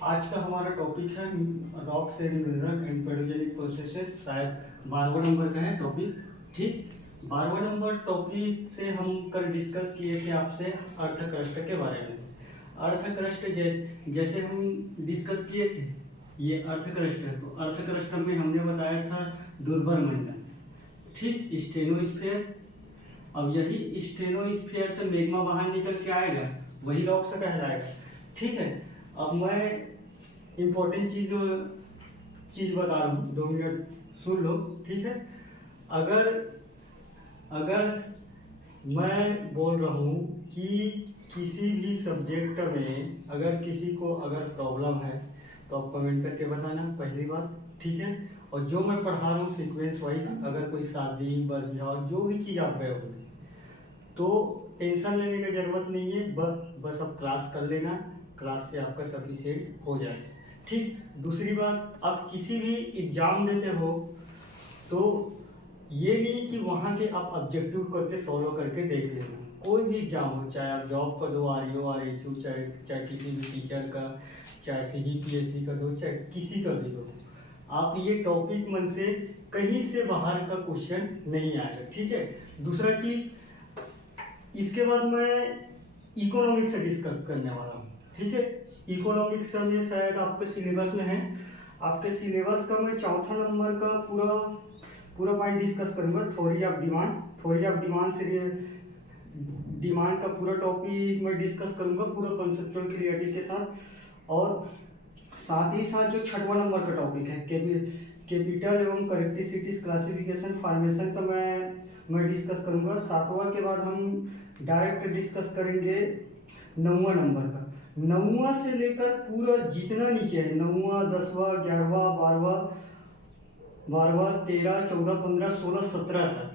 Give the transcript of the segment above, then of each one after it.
आज का हमारा टॉपिक है rocks and mineral and pedogenic processes. शायद 12वां नंबर का है टॉपिक। ठीक, 12वां नंबर टॉपिक से हम कल डिस्कस किए थे आपसे अर्थ क्रस्ट के बारे में। अर्थ क्रस्ट जैसे हम डिस्कस किए थे, ये अर्थ क्रस्ट है। तो अर्थ क्रस्ट में हमने बताया था दुर्बल मंडल, ठीक, स्टेनोस्फेयर। अब यही स्टेनोस्फेयर से मैग्मा बाहर निकल के आएगा, वही रॉक्स कहलाएगा। ठीक है, अब मैं इम्पोर्टेंट चीज बता रहा हूँ, 2 मिनट सुन लो। ठीक है, अगर अगर मैं बोल रहा हूँ कि किसी भी सब्जेक्ट में अगर किसी को अगर प्रॉब्लम है तो आप कमेंट करके बताना, पहली बात। ठीक है, और जो मैं पढ़ा रहा हूँ सीक्वेंस वाइज, अगर कोई शादी बरब्याह जो भी चीज़ आप गए होंगे तो टेंशन लेने की जरूरत नहीं है। बस अब क्लास कर लेना, क्लास से आपका सफिशिएंट हो जाए। ठीक, दूसरी बात, आप किसी भी एग्जाम देते हो तो ये नहीं कि वहाँ के आप ऑब्जेक्टिव करके सॉल्व करके देख लेना। कोई भी एग्जाम हो, चाहे आप जॉब का दो, REO RHU, चाहे किसी भी टीचर का, चाहे CGPSC का दो, चाहे किसी का भी दो, आप ये टॉपिक मन से कहीं से बाहर का क्वेश्चन नहीं आएगा। ठीक है, दूसरा चीज, इसके बाद मैं इकोनॉमिक्स से डिस्कस करने वाला हूँ। ठीक है, इकोनॉमिक्स में शायद आपके सिलेबस में है, आपके सिलेबस का मैं चौथा नंबर का पूरा पॉइंट डिस्कस करूंगा। थ्योरी ऑफ डिमांड से डिमांड का पूरा टॉपिक मैं डिस्कस करूंगा पूरा कॉन्सेप्चुअल क्लियरिटी के साथ। और साथ ही साथ जो 6वां नंबर का टॉपिक है कैपिटल एवं करेक्टिसिटीज क्लासिफिकेशन फॉर्मेशन का मैं डिस्कस करूंगा। 7वां के बाद हम डायरेक्ट डिस्कस करेंगे 9वां नंबर का। 9वां से लेकर पूरा जितना नीचे है, 9वां 10वां 11वां 12वां 13 14 15 16 17 तक,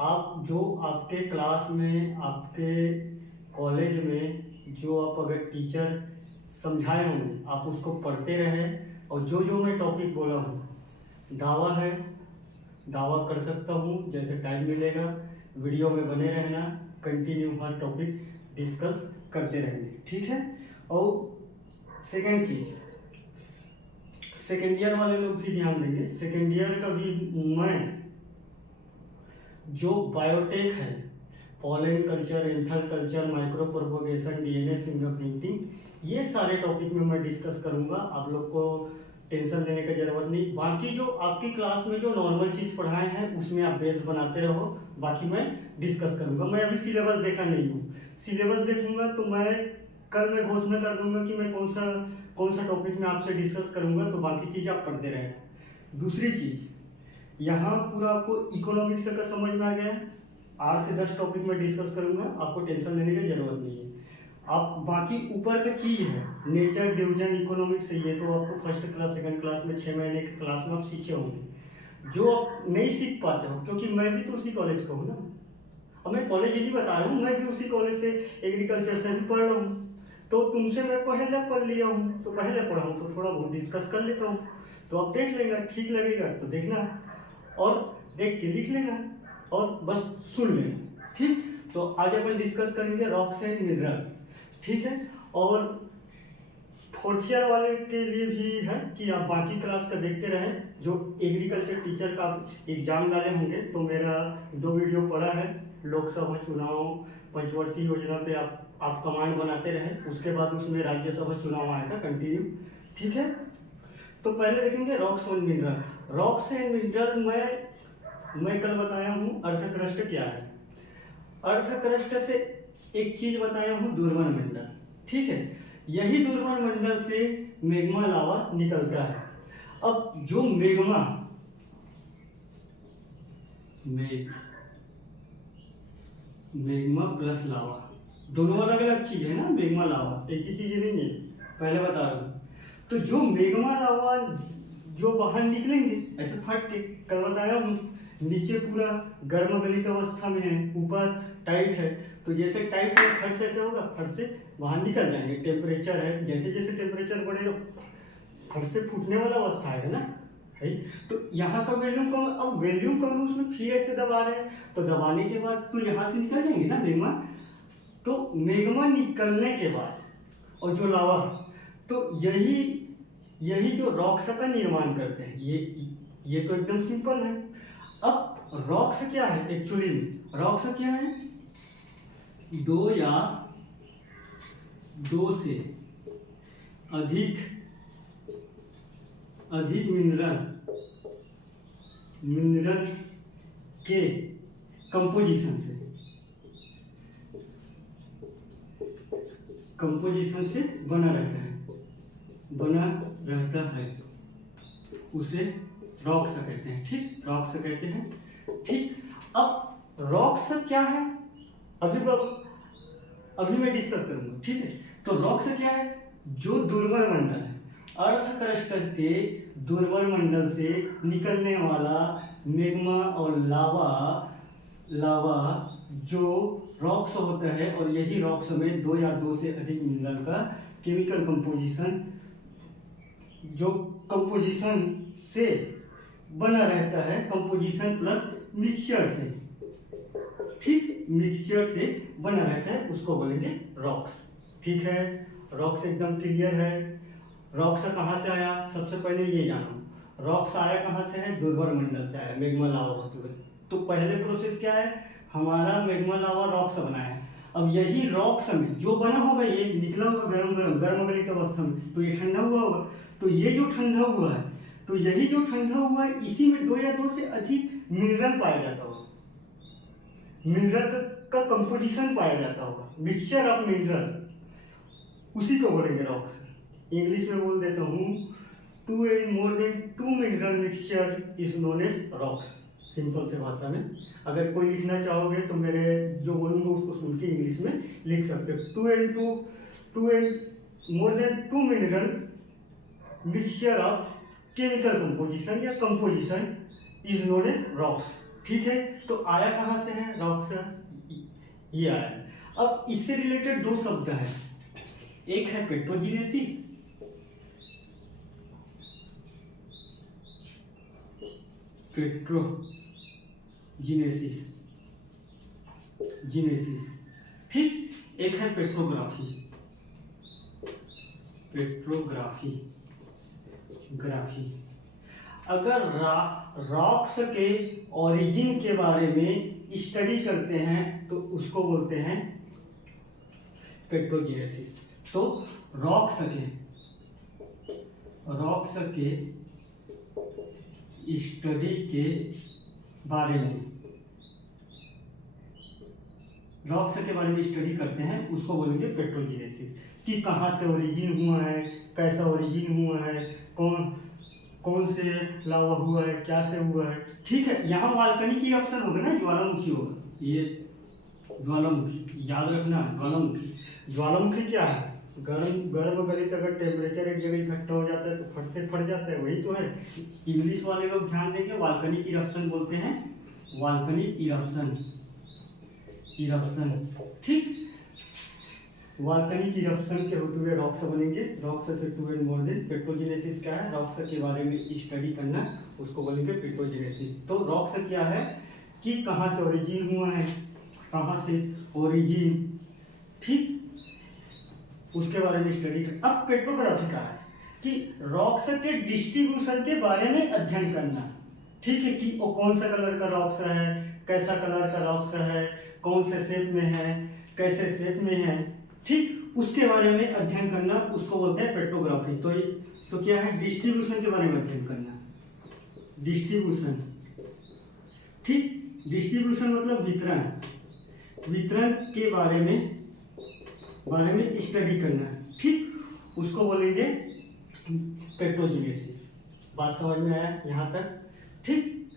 आप जो आपके क्लास में आपके कॉलेज में जो आप अगर टीचर समझाए होंगे आप उसको पढ़ते रहे। और जो जो मैं टॉपिक बोला हूँ दावा है, दावा कर सकता हूँ, जैसे टाइम मिलेगा वीडियो में बने रहना, कंटिन्यू हर टॉपिक डिस्कस करते रहेंगे। ठीक है, और सेकेंड चीज, सेकेंड ईयर वाले लोग भी ध्यान देंगे। सेकेंड ईयर का भी मैं जो बायोटेक है, pollen culture, anther culture, micro propagation, DNA fingerprinting, ये सारे टॉपिक में मैं डिस्कस करूंगा। आप लोग को टेंशन लेने की जरूरत नहीं। बाकी जो आपकी क्लास में जो नॉर्मल चीज पढ़ाए हैं उसमें आप बेस बनाते रहो, बाकी मैं डिस्कस करूंगा। मैं अभी सिलेबस देखा नहीं हूँ, सिलेबस देखूंगा तो कल मैं घोषणा कर दूंगा कि मैं कौन सा टॉपिक में आपसे डिस्कस करूंगा, तो बाकी चीज आप पढ़ते रहना। दूसरी चीज, यहाँ पूरा आपको इकोनॉमिक्स का समझ में आ गया है। 8 से 10 टॉपिक में डिस्कस करूंगा, आपको टेंशन लेने की जरूरत नहीं है। आप बाकी ऊपर का चीज है नेचर डिवीजन इकोनॉमिक्स, ये तो आपको फर्स्ट क्लास सेकंड क्लास में 6 महीने की क्लास में आप सीखे होंगे, जो आप नहीं सीख पाते हो, क्योंकि मैं भी तो उसी कॉलेज का हूँ ना। अब मैं कॉलेज ही नहीं बता रहा हूँ, मैं भी उसी कॉलेज से एग्रीकल्चर से भी पढ़ रहा हूँ। तो तुमसे मैं पहले पढ़ लिया हूँ, तो पहले पढ़ा हूँ तो थोड़ा बहुत डिस्कस कर लेता हूँ। तो आप देख लेना, ठीक लगेगा तो देखना और देख के लिख लेना और बस सुन लेना। ठीक, तो आज अपन डिस्कस करेंगे रॉक्स एंड मिनरल। ठीक है, और फोर्थ ईयर वाले के लिए भी है कि आप बाकी क्लास का देखते रहें। जो एग्रीकल्चर टीचर का एग्जाम डाले होंगे तो मेरा 2 वीडियो पड़ा है, लोकसभा चुनाव पंचवर्षीय योजना पे आप कमांड बनाते रहे, उसके बाद उसमें राज्यसभा चुनाव आएगा कंटिन्यू। ठीक है, तो पहले देखेंगे rocks and mineral. Rocks and mineral मैं कल बताया हूँ अर्थ क्रस्ट क्या है। अर्थ क्रस्ट से एक चीज बताया हूँ दुर्बल मंडल। ठीक है, यही दुर्बल मंडल से मैग्मा लावा निकलता है। अब जो मैग्मा प्लस लावा दोनों अलग अलग चीज है ना, मैग्मा लावा एक ही चीज नहीं है, पहले बता रहा हूँ। तो जो मैग्मा लावा जो बाहर निकलेंगे ऐसे फट के, कल बताया हूँ, नीचे पूरा गर्म गलित अवस्था में है, ऊपर टाइट है। तो जैसे टाइट है फट से ऐसे होगा, फट से बाहर निकल जाएंगे। टेम्परेचर है, जैसे जैसे टेम्परेचर बढ़ेगा फट से फूटने वाला अवस्था है ना, है। तो यहाँ का वॉल्यूम कम, अब वॉल्यूम कम है उसमें फिर ऐसे दबा रहे हैं, तो दबाने के बाद तो यहाँ से निकल जाएंगे ना मैग्मा। तो मैग्मा निकलने के बाद और जो लावा तो यही जो रॉक्स का निर्माण करते हैं, ये तो एकदम सिंपल है। अब रॉक्स क्या है एक्चुअली में? रॉक्स क्या है? दो या दो से अधिक मिनरल के कंपोजिशन से बना रहता है, उसे रॉक्स कहते हैं। ठीक, रॉक्स कहते हैं। ठीक, अब रॉक्स क्या है अभी मैं डिस्कस करूंगा। ठीक है, तो रॉक्स क्या है? जो दुर्बल मंडल है, अर्थ क्रस्ट के दुर्बल मंडल से निकलने वाला मैग्मा और लावा जो रॉक्स होता है, और यही रॉक्स में दो या दो से अधिक मिनरल का केमिकल कंपोजिशन से बना रहता है, कंपोजिशन प्लस मिक्सचर से। ठीक, मिक्सचर से बना रहता है, उसको बोलेंगे रॉक्स। ठीक है, रॉक्स एकदम क्लियर है। रॉक्स कहाँ से आया? सबसे पहले ये जानो, रॉक्स आया कहाँ से है? दुर्बल मंडल से आया, मैग्मा लावा होते हुए। तो पहले प्रोसेस क्या है? हमारा मैग्मा लावा रॉक्स बना है। अब यही रॉक्स में जो बना होगा, ये निकला होगा गर्म गलित अवस्था में, तो ये ठंडा हुआ होगा। तो ये जो ठंडा हुआ है, तो यही जो ठंडा हुआ है, इसी में दो या दो से अधिक मिनरल पाया जाता होगा, मिनरल का कंपोजिशन पाया जाता होगा, मिक्सचर ऑफ मिनरल, उसी को बोलेंगे रॉक्स। इंग्लिश में बोल देता हूँ, 2 and more than 2 mineral mixture is known as rocks. Simple से भाषा में अगर कोई लिखना चाहोगे तो मेरे जो बोलूँगा उसको सुन के इंग्लिश में लिख सकते हो। 2 and more than 2 mineral mixture of chemical composition या composition is known as rocks. ठीक है, तो आया कहाँ से है रॉक्स? ये आया। अब इससे रिलेटेड दो शब्द हैं, एक है पेट्रोजिनेसिस, जीनेसिस। ठीक, एक है पेट्रोग्राफी। अगर रॉक्स के ओरिजिन के बारे में स्टडी करते हैं तो उसको बोलते हैं पेट्रोजिनेसिस। तो रॉक्स के स्टडी के बारे में स्टडी करते हैं, उसको बोलेंगे पेट्रोजिनेसिस। कि कहाँ से ओरिजिन हुआ है, कैसा ओरिजिन हुआ है, कौन से लावा हुआ है, क्या से हुआ है। ठीक है, यहाँ वाल्कनिक इरप्शन होगा ना, ज्वालामुखी होगा, ये ज्वालामुखी याद रखना। ज्वालामुखी क्या है? गर्म गलित अगर टेम्परेचर एक जगह इकट्ठा हो जाता है तो फट से फट जाता है, वही तो है। इंग्लिश वाले लोग ध्यान देंगे, वाल्कनिक इरप्शन बोलते हैं, वाल्कनिक इरप्शन। ठीक, वाल्कनिक इरप्शन के होते हुए रॉक्स बनेंगे। रॉक्स से 2 and more than। पेट्रोजिनेसिस क्या है? रॉक्स के बारे में स्टडी करना, उसको बोलेंगे पेट्रोजिनेसिस। तो रॉक्स क्या है कि कहाँ से ओरिजिन हुआ है, कहाँ से ओरिजिन, ठीक, उसके बारे में स्टडी कर। अब पेट्रोग्राफी का है कि रॉक्स के डिस्ट्रीब्यूशन के बारे में अध्ययन करना। ठीक है, कि वो कौन सा कलर का रॉक्स है, कैसा कलर का रॉक्स है, कौन से शेप में है, कैसे शेप में है, ठीक, उसके बारे में अध्ययन करना, उसको बोलते हैं पेट्रोग्राफी। तो क्या है? डिस्ट्रीब्यूशन के बारे में अध्ययन करना, डिस्ट्रीब्यूशन। ठीक, डिस्ट्रीब्यूशन मतलब वितरण के बारे में स्टडी करना। ठीक, उसको बोलेंगे पेट्रोजिनेसिस। बात समझ में आया यहाँ तक? ठीक,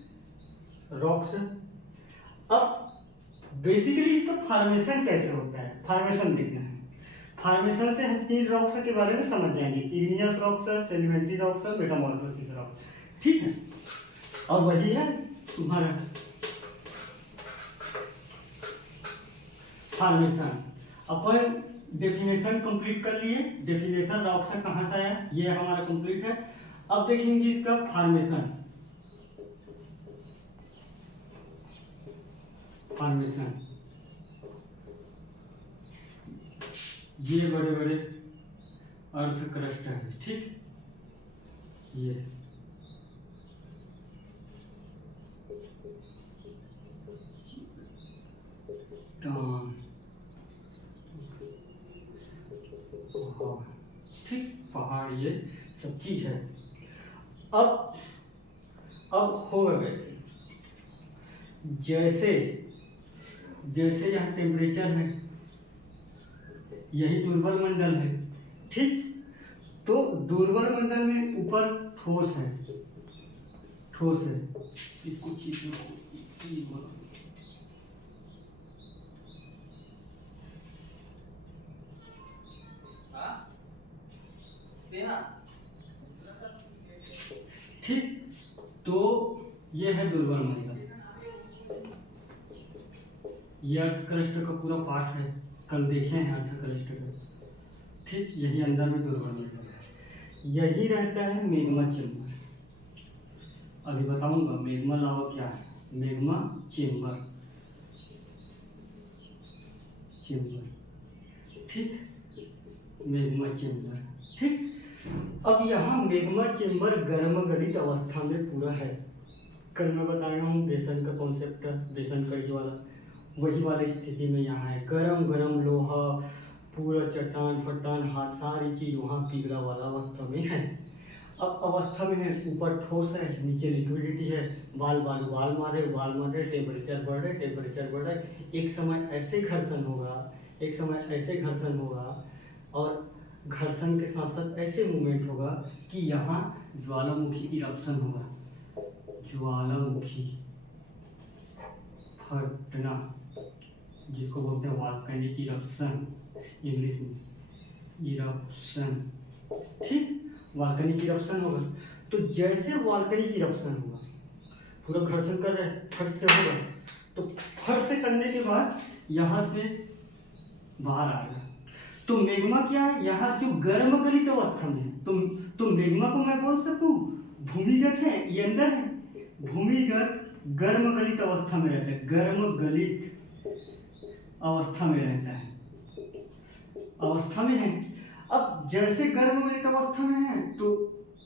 रॉक्स। अब बेसिकली इसका फॉर्मेशन कैसे होता है, फॉर्मेशन देखना है। फॉर्मेशन से हम 3 रॉक्स के बारे में समझ जाएंगे, igneous rocks, sedimentary rocks, Metamorphosis rocks. ठीक है, और वही है तुम्हारा फॉर्मेशन। अपन डेफिनेशन कंप्लीट कर लिए, डेफिनेशन रॉक्स कहाँ से आया ये हमारा कंप्लीट है। अब देखेंगे इसका फॉर्मेशन। ये बड़े बड़े अर्थ क्रस्ट है, ठीक। ये ठीक, पहाड़, ये सब चीज है। अब होगा कैसे, जैसे जैसे यहाँ टेम्परेचर है, यही दुर्बल मंडल है, ठीक। तो दुर्बल मंडल में ऊपर ठोस है, इसको चीज ठीक। तो ये है दुर्बल मंडल, ये अर्थ क्रस्ट का पूरा पार्ट है, कल देखे हैं अर्थ क्रस्ट का, ठीक। यही अंदर में दुर्बल मंडल है, यही रहता है मैग्मा चेंबर। अभी बताऊंगा मैग्मा लावा क्या है, मैग्मा चेंबर, ठीक, मैग्मा चेंबर, ठीक। अब यहाँ मैग्मा चेंबर गर्म गलित अवस्था में पूरा है। कल मैं बताया हूँ बेसन का कॉन्सेप्ट, बेसन कड़ी वाला, वही वाला स्थिति में यहाँ है। गरम गरम लोहा, पूरा चट्टान फट्टान, हाथ सारी चीज वहाँ पिघला वाला अवस्था में है। अब अवस्था में है, ऊपर ठोस है, नीचे लिक्विडिटी है, बाल मार रहे, टेम्परेचर बढ़ रहा है। एक समय ऐसे घर्षण होगा, और घर्षण के साथ साथ ऐसे मूवमेंट होगा कि यहाँ ज्वालामुखी इरप्शन होगा, ज्वालामुखी फटना, जिसको बोलते हैं वॉल्केनिक इरप्शन, इंग्लिश में इरप्शन, ठीक। वॉल्केनिक इरप्शन होगा। तो जैसे वॉल्केनिक इरप्शन होगा, पूरा घर्षण कर रहे हैं, फट से होगा, तो फट से करने के बाद यहाँ से बाहर आएगा। तो मैग्मा क्या है, यहाँ जो गर्म गलित अवस्था में है, तो मैग्मा को मैं बोल सकता हूँ भूमिगत है, ये अंदर है, भूमिगत गर्म गलित अवस्था में रहता है, गर्म गलित अवस्था में रहता है, अवस्था में है। अब जैसे गर्म गलित अवस्था में है तो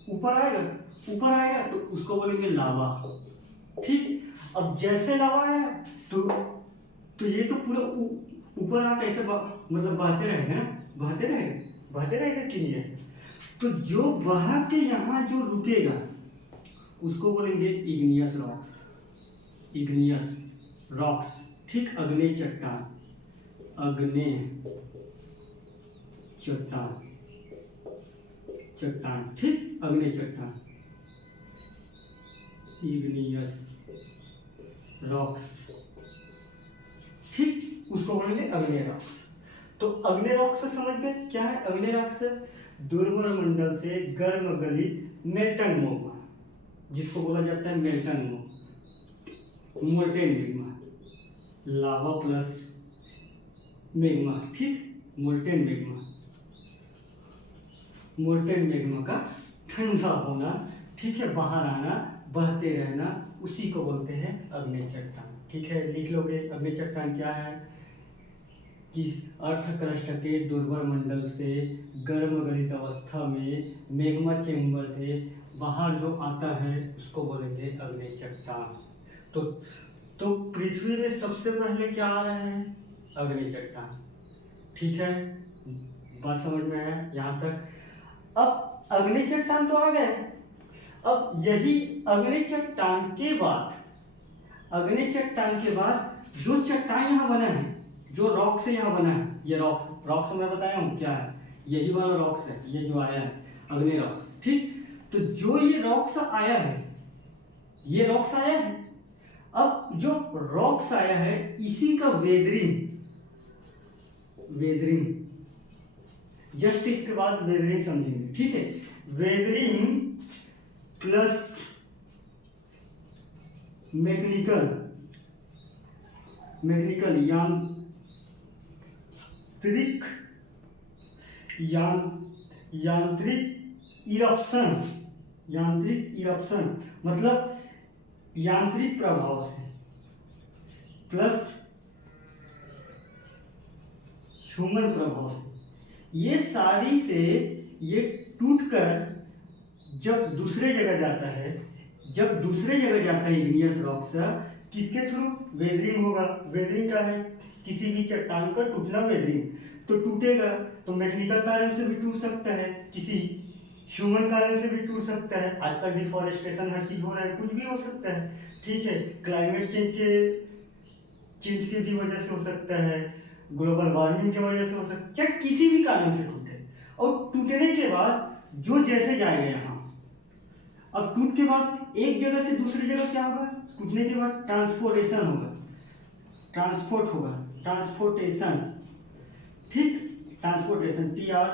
ऊपर आएगा तो उसको बोलेंगे लावा, ठीक। अब जैसे लावा है तो ये तो पूरा ऊपर आके ऐसे मतलब बहते रहेगा कि नहीं रहेगा। तो जो बहा के यहाँ जो रुकेगा उसको बोलेंगे इग्नियस रॉक्स, ठीक। अग्नेय चट्टान, ठीक, अग्नेय चट्टान, इग्नियस रॉक्स, ठीक, उसको बोलेंगे अग्नेय रॉक्स। तो अग्नेय रॉक्स से समझ गए क्या है अग्नेय रॉक्स? दुर्बल मंडल से गर्म गलित मेल्टन मैग्मा, जिसको बोला जाता है मेल्टन मोल्टेन मैग्मा, लावा प्लस मैग्मा, ठीक। मोल्टेन मैग्मा का ठंडा होना, ठीक है, बाहर आना, बहते रहना, उसी को बोलते हैं अग्नेय चट्टान, ठीक है। लिख लोगे अग्नेय चट्टान क्या है कि अर्थ क्रस्ट के दुर्बल मंडल से गर्म गलित अवस्था में मैग्मा चेंबर से बाहर जो आता है उसको बोलेंगे अग्नेय चट्टान। तो पृथ्वी में सबसे पहले क्या आ रहे हैं? अग्नेय चट्टान, ठीक है। बात समझ में आया यहाँ तक? अब अग्नेय चट्टान तो आ गए, अब यही अग्नेय चट्टान के बाद जो चट्टान यहाँ बना है, जो रॉक से यहाँ बना है, ये रॉक्स मैं बताया हूँ क्या है, यही वाला रॉक्स है, ये जो आया है अग्नेय रॉक्स, ठीक। तो जो ये रॉक्स आया है, अब जो रॉक्स आया है इसी का वेदरिंग, जस्ट इसके बाद वेदरिंग समझेंगे, ठीक है। वेदरिंग प्लस मैकेनिकल यांत्रिक इरप्शन मतलब यांत्रिक प्रभाव से, प्लस ह्यूमन प्रभाव से, ये टूटकर जब दूसरे जगह जाता है, जब दूसरे जगह जाता है इग्नियस रॉक्स किसके थ्रू? वेदरिंग होगा। वेदरिंग क्या है? किसी भी चट्टान का टूटना वेदरिंग। तो टूटेगा तो मैकेनिकल कारण से भी टूट सकता है, किसी ह्यूमन कारण से भी टूट सकता है। आजकल डिफॉरेस्टेशन हर चीज हो रहा है, कुछ भी हो सकता है, ठीक है। क्लाइमेट चेंज की भी वजह से हो सकता है, ग्लोबल वार्मिंग की वजह से हो सकता है, चाहे किसी भी कारण से टूटे। और टूटने के बाद जो जैसे जाएगा यहाँ, अब टूट के बाद एक जगह से दूसरी जगह क्या होगा? टूटने के बाद ट्रांसपोर्टेशन होगा, ट्रांसपोर्ट होगा, ट्रांसपोर्टेशन, ठीक। ट्रांसपोर्टेशन TRASPORTATION,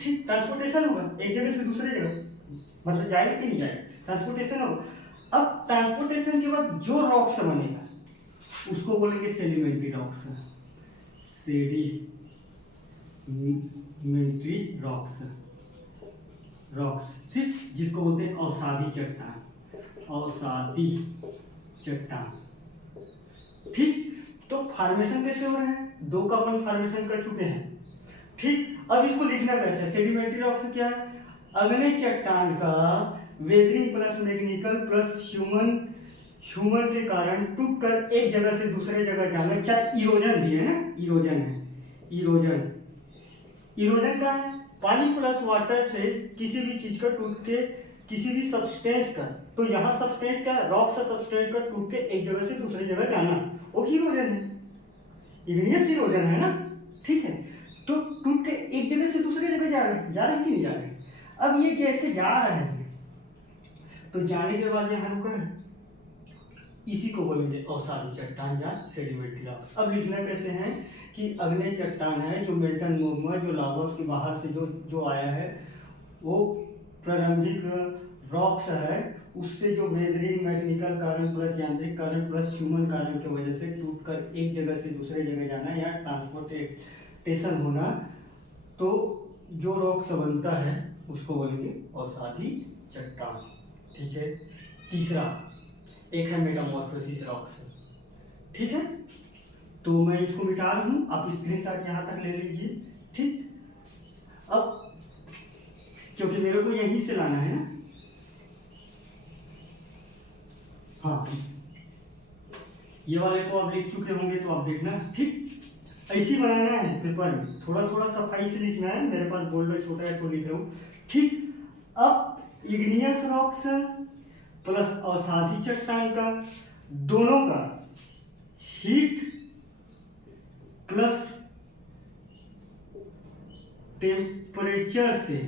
ठीक। ट्रांसपोर्टेशन होगा एक जगह से दूसरे जगह, मतलब जाएगा कि नहीं जाएगा, ट्रांसपोर्टेशन होगा। अब ट्रांसपोर्टेशन के बाद जो रॉक्स बनेगा उसको बोलेंगे सेडिमेंट्री रॉक्स, सेडिमेंट्री रॉक्स, ठीक, जिसको बोलते हैं अवसादी चट्टान, अवसादी चट्टान, ठीक। तो फॉर्मेशन कैसे हो रहा है? दो का अपन फॉर्मेशन कर चुके हैं, ठीक। अब इसको लिखना कैसे है? सेडिमेंट्री रॉक्स क्या है? अग्नेय चट्टान का weathering plus mechanical plus human के कारण टूटकर एक जगह से दूसरे जगह जाना, चाहे इरोजन भी है ना, इरोजन है, इरोजन का है पानी प्लस वाटर से किसी भी चीज का टूट के, किसी भी सब्सटेंस का, तो यहाँ सब्सटेंस का, रॉक से सब्सटेंस का टूट के एक जगह से दूसरी जगह जाना, वो इरोजन है, इग्नियस इरोजन है ना, ठीक है। तो टूट के एक जगह से दूसरी जगह जा रहे कि नहीं जा रहे? अब ये जैसे जा रहे हैं तो जाने के बाद यहाँ रुका है, इसी को बोलेंगे अवसादी चट्टान या सेडिमेंट्री रॉक्स। अब लिखना कैसे है कि अग्नेय चट्टान है, जो मेल्टन मोगमा, जो लावा के बाहर से जो आया है, वो प्रारंभिक रॉक्स है, उससे जो वेदरिंग मैकेनिकल कारण प्लस यांत्रिक कारण प्लस ह्यूमन कारण की वजह से टूटकर एक जगह से दूसरे जगह जाना या ट्रांसपोर्टेशन होना, तो जो रॉक्स बनता है उसको बोलेंगे अवसादी चट्टान, ठीक है। तीसरा एक है मेटामॉर्फोसिस रॉक्स, ठीक है। तो मैं इसको मिटा रहा हूँ, आप स्क्रीनशॉट यहाँ तक ले लीजिए, ठीक। अब क्योंकि मेरे को यहीं से लाना है ना, हाँ, ये वाले को आप लिख चुके होंगे तो आप देखना, ठीक। ऐसे ही बनाना है पेपर में, थोड़ा थोड़ा सफाई से लिखना है, मेरे पास बोल्डर छोटा है तो लिख रहा हूँ, ठीक। अब इग्नियस रॉक्स प्लस अवसादी चट्टान का, दोनों का हीट प्लस टेम्परेचर से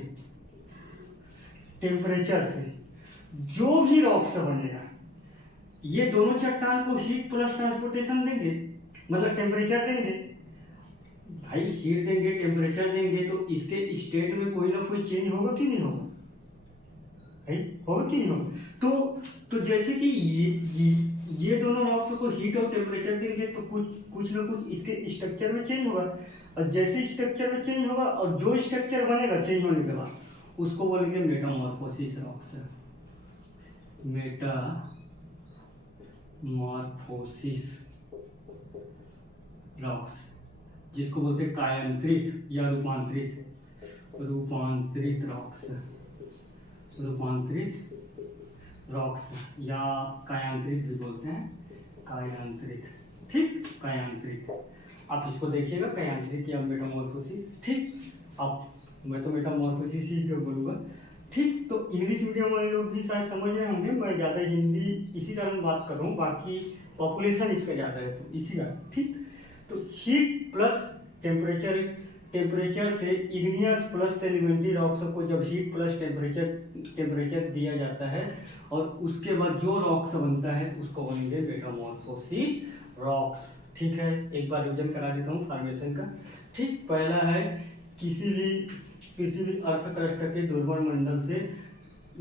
जो भी रॉक्स बनेगा, ये दोनों चट्टान को हीट प्लस ट्रांसपोर्टेशन देंगे, मतलब टेम्परेचर देंगे। भाई हीट देंगे, टेम्परेचर देंगे, तो इसके स्टेट में कोई ना कोई चेंज होगा कि नहीं होगा? होगा कि नहीं होगा? तो जैसे कि ये दोनों रॉक्स को हीट और टेम्परेचर देंगे तो कुछ ना कुछ इसके स्ट्रक्चर में चेंज होगा, और जैसे स्ट्रक्चर में चेंज होगा और जो स्ट्रक्चर बनेगा चेंज होने के बाद उसको बोलेंगे मेटामॉर्फोसिस रॉक्स, मेटामॉर्फोसिस रॉक्स, जिसको बोलते हैं कायांतरित या रूपांतरित रॉक्स या कायांतरित भी बोलते हैं, कायांतरित, ठीक, कायांतरित। आप इसको देखिएगा, कायांतरित या मेटामॉर्फोसिस, ठीक। अब मैं तो मेटामॉर्फोसिस ही क्यों बोलूँगा, ठीक। तो इंग्लिश मीडियम वाले लोग भी शायद समझ रहे होंगे, मैं ज़्यादा हिंदी इसी कारण बात कर रहा हूँ, बाकी पॉपुलेशन इसका ज़्यादा है तो इसी कारण, ठीक। तो हीट प्लस टेम्परेचर से इग्नियस प्लस सेडिमेंट्री रॉक्स को जब हीट प्लस टेम्परेचर दिया जाता है और उसके बाद जो रॉक्स बनता है उसको बोलेंगे मेटामॉर्फोसिस रॉक्स, ठीक है। एक बार रिविजन करा देता हूँ फॉर्मेशन का, ठीक। पहला है किसी भी अर्थ क्रस्ट के दुर्बल मंडल से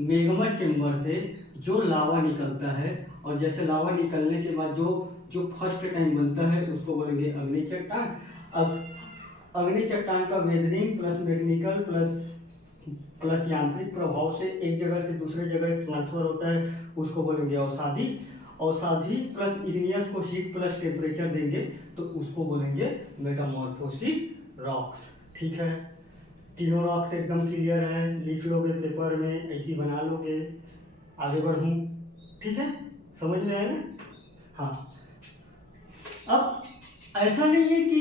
मैग्मा चेंबर से जो लावा निकलता है, और जैसे लावा निकलने के बाद जो फर्स्ट टाइम बनता है उसको बोलेंगे अग्नि चट्टान। अब अग्नि चट्टान का वेदरिंग प्लस मैकेनिकल प्लस यांत्रिक प्रभाव से एक जगह से दूसरे जगह ट्रांसफर होता है, उसको बोलेंगे अवसादी प्लस इग्नियस को हीट प्लस टेम्परेचर देंगे तो उसको बोलेंगे मेटामॉर्फोसिस रॉक्स। ठीक है, तीनों रॉक्स एकदम क्लियर है, लिख लोगे पेपर में, ऐसी बना लोगे। आगे बढ़ूँ? ठीक है, समझ में आया ना? हाँ, अब ऐसा नहीं है कि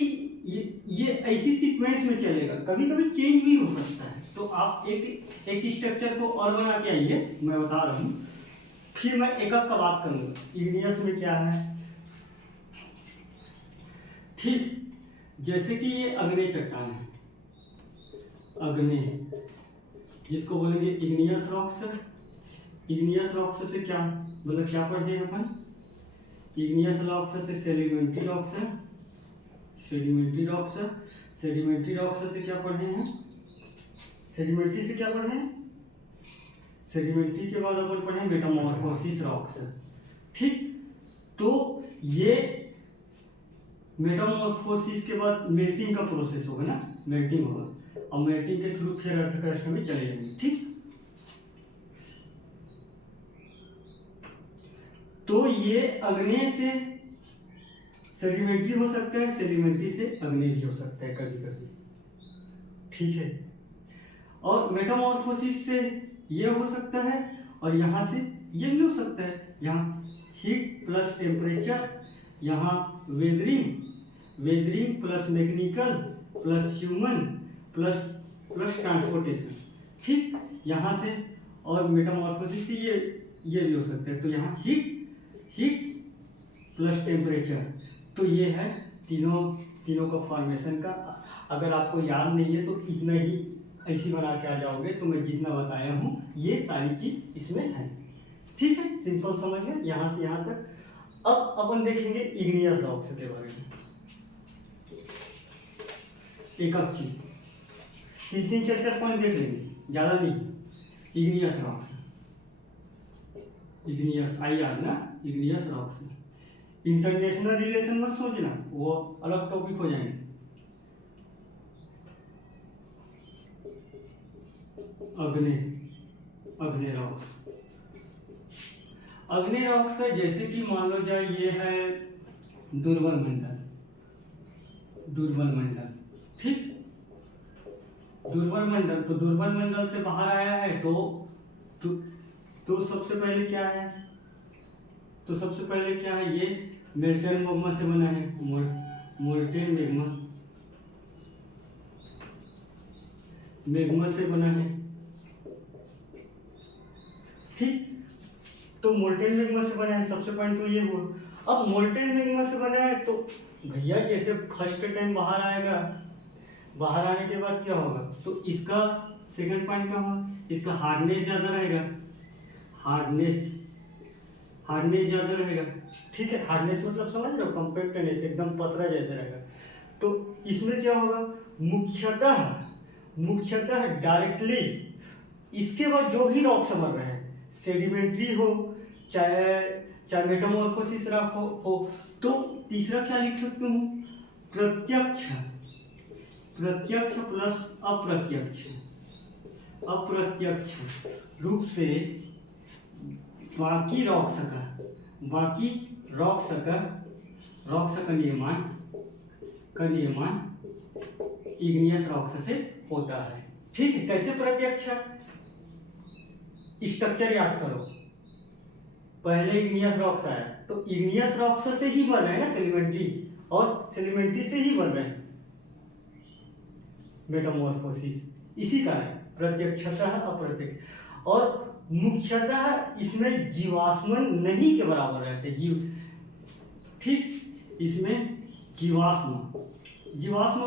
ये ऐसी सीक्वेंस में चलेगा, कभी कभी चेंज भी हो सकता है। तो आप एक स्ट्रक्चर को और बना के आइए, मैं बता रहा हूँ, फिर मैं एक का बात करूँगा। इग्नियस में क्या है? ठीक, जैसे कि ये अग्नेय चट्टान है, अग्नेय, जिसको बोलेंगे इग्नियस रॉक्स। इग्नियस रॉक्स से क्या मतलब, क्या पढ़े अपन? इग्नियस रॉक्स से सेडिमेंट्री रॉक्स है, सेडिमेंट्री रॉक्स। सेडिमेंट्री रॉक्स से क्या पढ़े हैं? सेडिमेंट्री से क्या पढ़े हैं? सेडिमेंट्री के बाद अपन पढ़े मेटामॉर्फोसिस रॉक्स। ठीक, तो ये मेटामॉर्फोसिस के बाद मेल्टिंग का प्रोसेस होगा ना, मेल्टिंग होगा, और मेल्टिंग के थ्रू फिर अर्थ क्रस्ट में चले जाएंगे। ठीक, तो ये अग्नेय से सेडिमेंट्री हो सकता है, सेडिमेंट्री से अग्नेय भी हो सकता है कभी कभी। ठीक है, और मेटामॉर्फोसिस से ये हो सकता है, और यहाँ से ये भी हो सकता है। यहाँ हीट प्लस टेम्परेचर, यहाँ weathering plus mechanical plus human plus transportation. ठीक, यहाँ से और मेटामॉर्फोसिस से ये भी हो सकता है। तो यहाँ हीट प्लस टेम्परेचर, तो ये है तीनों का फॉर्मेशन का। अगर आपको याद नहीं है तो इतना ही ऐसी बना के आ जाओगे, तो मैं जितना बताया हूँ ये सारी चीज इसमें है। ठीक है, सिंपल समझ गए यहाँ से यहाँ तक। अब अपन देखेंगे इग्नियस रॉक्स के बारे में, एक अब चीज, तीन चार पॉइंट देख लेंगे, ज्यादा नहीं। इग्नियस रॉक्स, इग्नियस आई याद ना, इग्नियस रॉक्स। इंटरनेशनल रिलेशन मत सोचना, वो अलग टॉपिक हो जाएंगे। अग्नि रॉक्स, अग्नि रॉक्स है, जैसे कि मान लो जाए ये है दुर्बल मंडल। ठीक, दुर्बल मंडल, तो दुर्बल मंडल से बाहर आया है तो सबसे पहले क्या है? तो सबसे पहले क्या है? ये मेल्टेन मैग्मा से बना है, मोल्टेन मैग्मा से बना है। ठीक, तो मोल्टेन मैग्मा से बना है, सबसे पॉइंट तो ये हुआ। अब मोल्टेन मैग्मा से बना है तो भैया जैसे फर्स्ट टाइम बाहर आएगा, बाहर आने के बाद क्या होगा? तो इसका सेकंड पॉइंट क्या होगा? इसका हार्डनेस ज्यादा रहेगा, हार्डनेस ज्यादा रहेगा। ठीक है, हार्डनेस मतलब समझ रहे हो, कॉम्पैक्टनेस, एकदम पतला जैसे रहेगा। तो इसमें क्या होगा? मुख्यतः डायरेक्टली इसके बाद जो भी रॉक्स बन रहे हैं, सेडिमेंट्री हो चाहे मेटामॉर्फोसिस रॉक हो, तो तीसरा क्या लिख सकते हूँ? प्रत्यक्ष प्लस अप्रत्यक्ष रूप से बाकी रॉक्स का निर्माण इग्नियस रॉक्स से होता है। ठीक है, कैसे प्रत्यक्ष? स्ट्रक्चर याद करो, पहले इग्नियस रॉक्स आया, तो इग्नियस रॉक्स से ही बन रहे हैं ना सेडिमेंट्री, और सेडिमेंट्री से ही बन रहे हैं मेटामॉर्फोसिस। इसी कारण प्रत्यक्षतः अप्रत्यक्ष, और मुख्यतः इसमें जीवाश्मन नहीं के बराबर रहते जीव। ठीक, इसमें जीवाश्म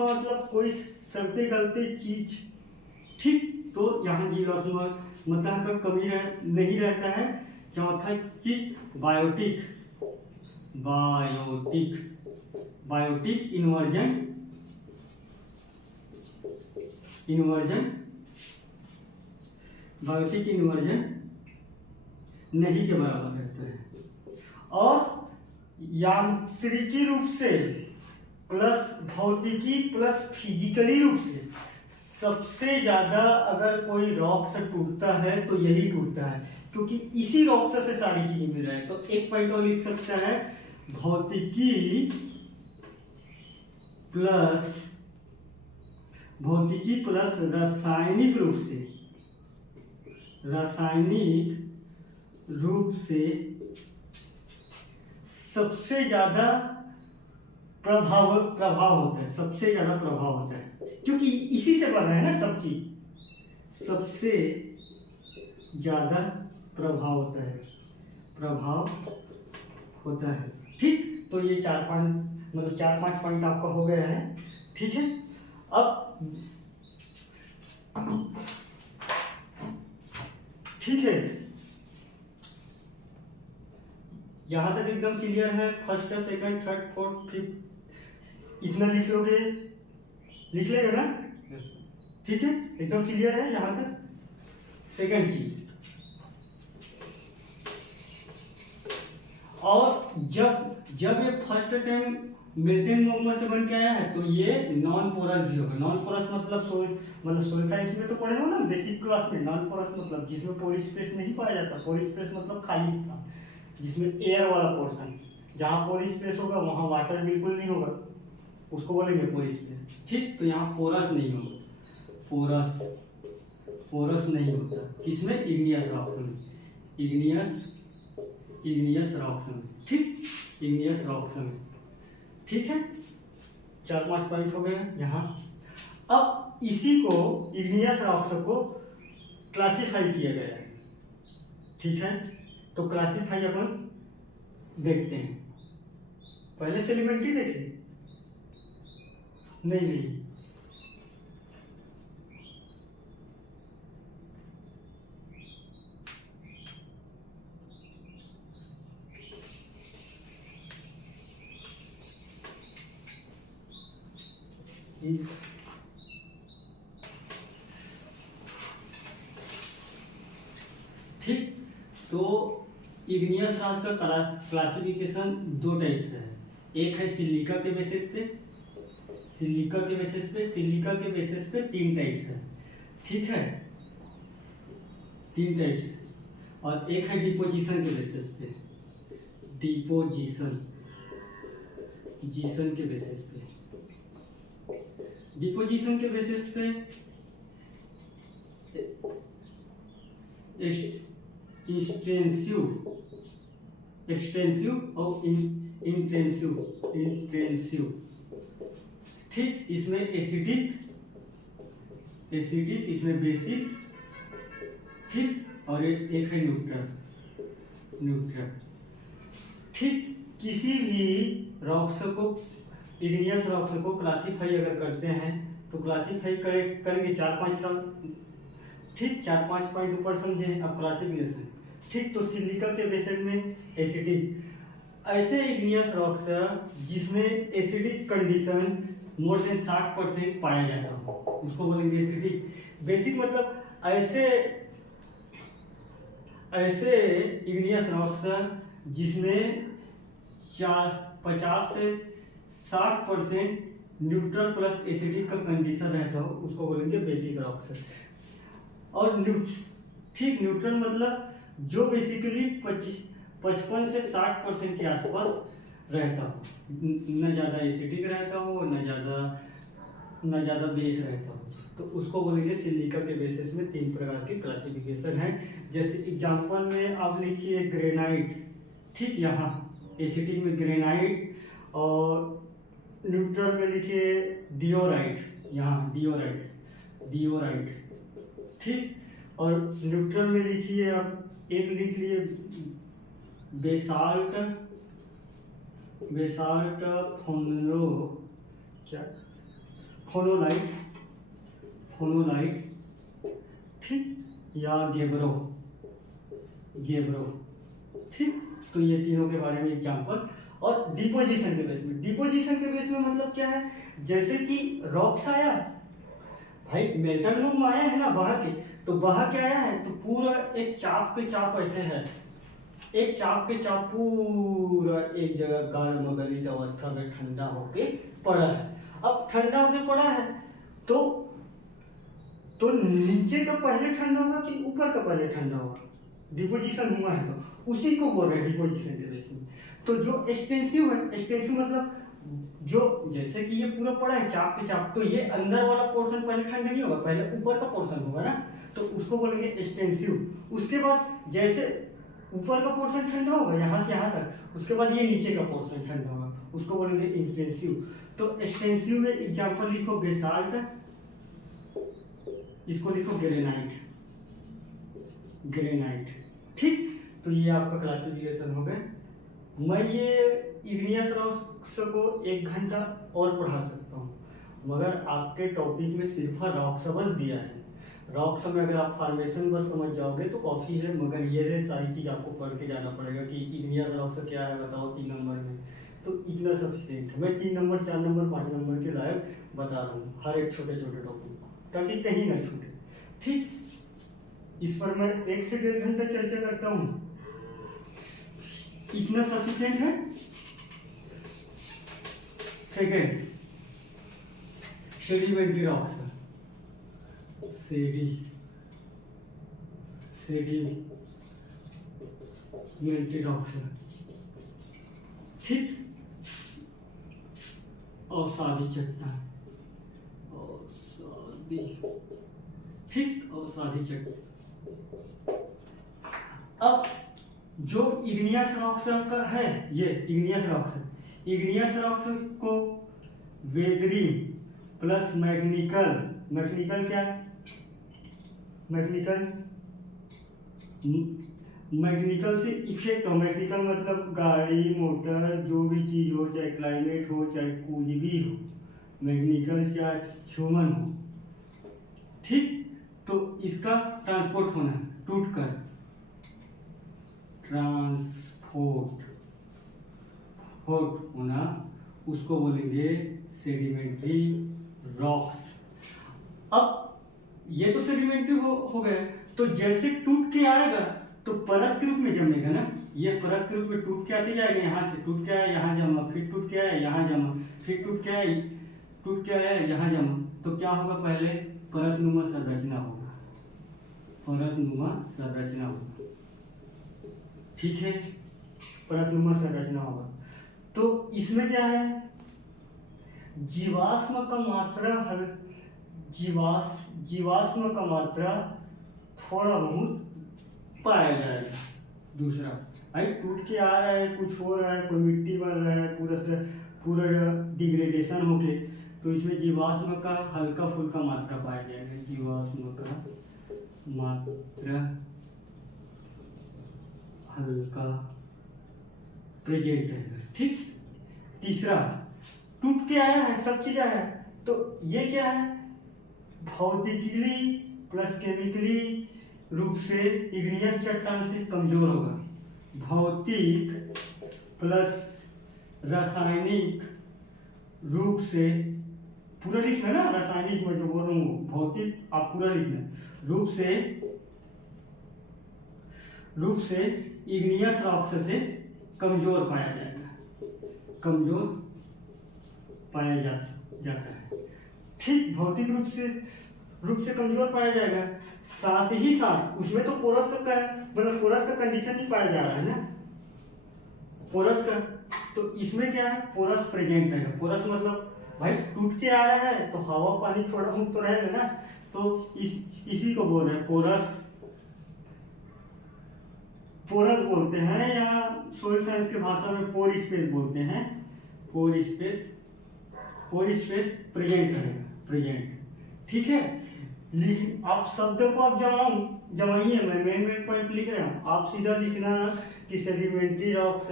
मतलब कोई सड़ते गलते चीज। ठीक, तो यहाँ जीवाश्म मतलब का कमी नहीं रहता है। चौथा चीज बायोटिक इन्वर्जन नहीं के बराबर रहता है। और यांत्रिकी रूप से प्लस भौतिकी प्लस फिजिकली रूप से सबसे ज्यादा अगर कोई रॉक से टूटता है तो यही टूटता है, क्योंकि इसी रॉक से सारी चीजें मिल रहा है। तो एक पॉइंट और लिख सकता है, भौतिकी प्लस भौतिकी प्लस रासायनिक रूप से सबसे ज्यादा प्रभाव होता है, सबसे ज्यादा प्रभाव होता है, क्योंकि इसी से बन रहा है ना सब चीज। सबसे ज्यादा प्रभाव होता है। ठीक, तो ये 4-5 पॉइंट आपका हो गया है। ठीक है, अब ठीक है, यहां तक एकदम क्लियर है। First, second, third, fourth, fifth इतना लिख लेगा ना? ठीक है, एकदम क्लियर है यहां तक। सेकंड चीज, और जब ये फर्स्ट टाइम मेल्टेन मोगमा से बन के आया है तो ये नॉन पोरस भी होगा। नॉन पोरस मतलब सोइल साइंस में तो पढ़े हो ना बेसिक क्लास में। नॉन पोरस मतलब जिसमें पोर स्पेस नहीं पाया जाता। पोर स्पेस मतलब खाली स्थान, जिसमें एयर वाला पोर्शन, जहाँ पोर स्पेस होगा वहाँ वाटर बिल्कुल नहीं होगा, उसको बोलेंगे पोर स्पेस। ठीक, तो यहाँ पोरस नहीं होगा, पोरस नहीं होता। किसमें? इग्नियस रॉक्स में, इग्नियस रॉक्स में। ठीक, इग्नियस रॉक्स में। ठीक है, 4-5 पॉइंट हो गए यहाँ। अब इसी को इग्नियस रॉक्स को क्लासिफाई किया गया है। ठीक है, तो क्लासिफाई अपन देखते हैं। पहले सेडिमेंट्री देखें। नहीं, ठीक, तो इग्नियस रॉक्स का क्लासिफिकेशन 2 टाइप से है। एक है सिलिका के बेसिस पे, सिलिका के बेसिस पे 3 टाइप्स है। ठीक है, 3 टाइप्स। और एक है डिपोजिशन के बेसिस पे, डिपोजिशन के बेसिस पे। डिपोजिशन के बेसिस पे एक्सटेंसिव और इंटेंसिव। ठीक, इसमें एसिडिक, इसमें बेसिक। ठीक, और एक है न्यूट्रल। ठीक, किसी भी रॉक्स को, इग्नियस रॉक्स को क्लासीफाई अगर करते हैं तो क्लासीफाई करेंगे 4-5 ठीक, 4-5 पॉइंट ऊपर समझे। अब क्लासिफिकेशन। ठीक, तो सिलिका के बेसिस में एसिडिक, ऐसे इग्नियस रॉक्स जिसमें एसिडिक कंडीशन मोर देन 60% पाया जाता हो उसको बोलेंगे एसिडिक। बेसिक मतलब ऐसे इग्नियस रॉक्स जिसमें 50 से 60% न्यूट्रल प्लस एसिडिक का कंडीशन रहता हो उसको बोलेंगे बेसिक रॉक्स। और ठीक, न्यूट्रल मतलब जो बेसिकली 55 से 60% के आसपास रहता हो, न ज़्यादा एसिडिक रहता हो न ज़्यादा बेस रहता हो, तो उसको बोलेंगे सिलिका के बेसिस में 3 प्रकार की क्लासिफिकेशन है। जैसे एग्जांपल में आप लिखिए ग्रेनाइट। ठीक, यहाँ एसिडिक में ग्रेनाइट, और न्यूट्रल में लिखिए डिओराइट, यहाँ डिओराइट। ठीक, और न्यूट्रल में लिखिए आप एक लिख लिए बेसाल्ट फोनोलाइट। ठीक, या गेब्रो। ठीक, तो ये तीनों के बारे में एग्जांपल। और डिपोजिशन के बेस में मतलब क्या है? जैसे कि रॉक्स आया भाई, मेल्टन रूम में आया है ना बहा के, तो बहा के आया है तो पूरा एक चाप के चाप ऐसे है, एक चाप के चाप पूरा एक जगह गर्म गलित अवस्था में ठंडा होके पड़ा है। अब ठंडा होके पड़ा है तो नीचे का पहले ठंडा होगा कि ऊपर का पहले ठंडा होगा? डिपोजिशन हुआ है तो उसी को बोल रहे हैं डिपोजिशन के बेस में। तो जो एक्सटेंसिव है, एक्सटेंसिव मतलब जो जैसे कि ये पूरा पड़ा है चाप के चाप, तो ये अंदर वाला पोर्शन पहले ठंडा नहीं होगा, पहले ऊपर का पोर्शन होगा ना, तो उसको बोलेंगे एक्सटेंसिव। उसके बाद जैसे ऊपर का पोर्शन ठंडा होगा यहाँ से यहाँ तक, उसके बाद ये नीचे का पोर्शन ठंडा होगा, उसको बोलेंगे इंटेंसिव। तो एक्सटेंसिव में एग्जांपल लिखो बेसाल्ट, इसको लिखो ग्रेनाइट, ग्रेनाइट। ठीक, तो ये आपका क्लासिफिकेशन हो गया। मैं ये इग्नियस रॉक्स को 1 घंटा और पढ़ा सकता हूँ, मगर आपके टॉपिक में सिर्फ रॉक्स बस दिया है। रॉक्स में अगर आप फॉर्मेशन बस समझ जाओगे तो काफ़ी है, मगर ये सारी चीज़ आपको पढ़ के जाना पड़ेगा कि इग्नियस रॉक्स क्या है बताओ 3 नंबर में, तो इतना सफिशिएंट है। मैं 3 नंबर 4 नंबर 5 नंबर के लायक बता रहा हूँ हर एक छोटे छोटे टॉपिक, ताकि कहीं ना छूटे। ठीक, इस पर मैं 1 से 1.5 घंटा चर्चा करता हूँ, इतना सफिशिएंट है। Second, sedimentary rocks, sedimentary rocks. ठीक, और सादी चट्टान, और सादी, ठीक, और सादी चट्टान। अब जो इग्नियस रॉक्स का है, ये इग्नियस रॉक्स को वेदरिंग प्लस मैग्निकल, मैग्निकल क्या है, मैग्निकल से इफेक्ट हो, मैग्निकल मतलब गाड़ी मोटर जो भी चीज हो, चाहे क्लाइमेट हो चाहे कुछ भी हो, मैग्निकल चाहे ह्यूमन हो। ठीक, तो इसका ट्रांसपोर्ट होना, टूट कर ट्रांसपोर्ट होना, उसको बोलेंगे सेडिमेंट्री रॉक्स। अब ये तो सेडिमेंट्री हो गए, तो जैसे टूट के आएगा तो परत के रूप में जमेगा ना, ये परत के रूप में टूट के आते जाएगा, यहाँ से टूट के आया यहाँ जमा, फिर टूट के आया यहाँ जमा, फिर टूट के आया यहाँ जमा, तो क्या होगा, पहले परतनुमा संरचना होगा, परतनुमा संरचना होगा। ठीक है, परतनुमा संरचना होगा। तो इसमें क्या है, जीवाश्म का मात्रा थोड़ा बहुत पाया जाएगा। दूसरा, भाई टूट के आ रहा है, कुछ हो रहा है, कोई मिट्टी बन रहा है, पूरा डिग्रेडेशन होके, तो इसमें जीवाश्म का हल्का फुल्का मात्रा पाया जाएगा, जीवाश्म का मात्रा हल्का प्रेजेंट है। ठीक, तीसरा, टूट के आया है, सब चीज आया है, तो ये क्या है, भौतिकली प्लस केमिकली रूप से इग्नियस चट्टान से कमजोर होगा, भौतिक प्लस रासायनिक रूप से, पूरा लिखना ना, रासायनिक में जो बोल रहा हूँ, भौतिक आप पूरा लिखना, रूप से इग्नियस रॉक्स से कमजोर पाया जाएगा, कमजोर पाया जाता है। ठीक, भौतिक रूप से कमजोर पाया जाएगा, साथ ही साथ उसमें तो पोरस का मतलब पोरस का कंडीशन नहीं पाया जा रहा है ना, पोरस का, तो इसमें क्या है, पोरस प्रेजेंट रहेगा। पोरस मतलब भाई टूट के आ रहा है तो हवा पानी थोड़ा बहुत तो रहेगा ना, तो इसी को बोल रहे हैं पोरस, पोरस बोलते हैं, या सोइल साइंस के भाषा में पोर स्पेस बोलते हैं, पोर स्पेस प्रेजेंट रहेगा, प्रेजेंट। ठीक है, आप शब्दों को आप जमाइए, मैं मेन पॉइंट लिख रहा हूँ, आप सीधा लिखना कि सेडिमेंट्री रॉक्स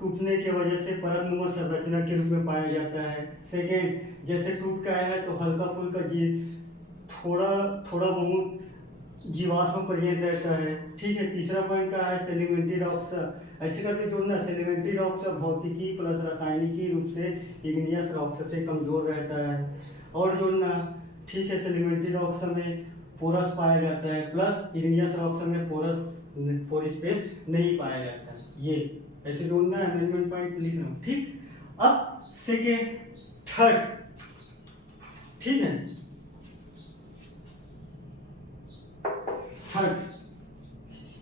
टूटने की वजह से परतनुमा संरचना के रूप में पाया जाता है। सेकेंड, जैसे टूट का है तो हल्का फुल्का थोड़ा बहुत जीवाश्म प्रेजेंट रहता है। ठीक है, तीसरा पॉइंट का है सेडिमेंट्री रॉक्स, ऐसे करके जोड़ना, सेडिमेंट्री रॉक्स भौतिकी प्लस रासायनिकी रूप से इग्नियस रॉक्स से कमजोर रहता है, और जोड़ना, ठीक है, सेडिमेंट्री रॉक्स में पोरस पाया जाता है, प्लस इग्नियस रॉक्स में पोर स्पेस नहीं पाया जाता है। ये ऐसे जोड़ना है, अमेंडमेंट पॉइंट लिख रहा हूँ। ठीक, अब सेकेंड, थर्ड, ठीक है, थर्ड,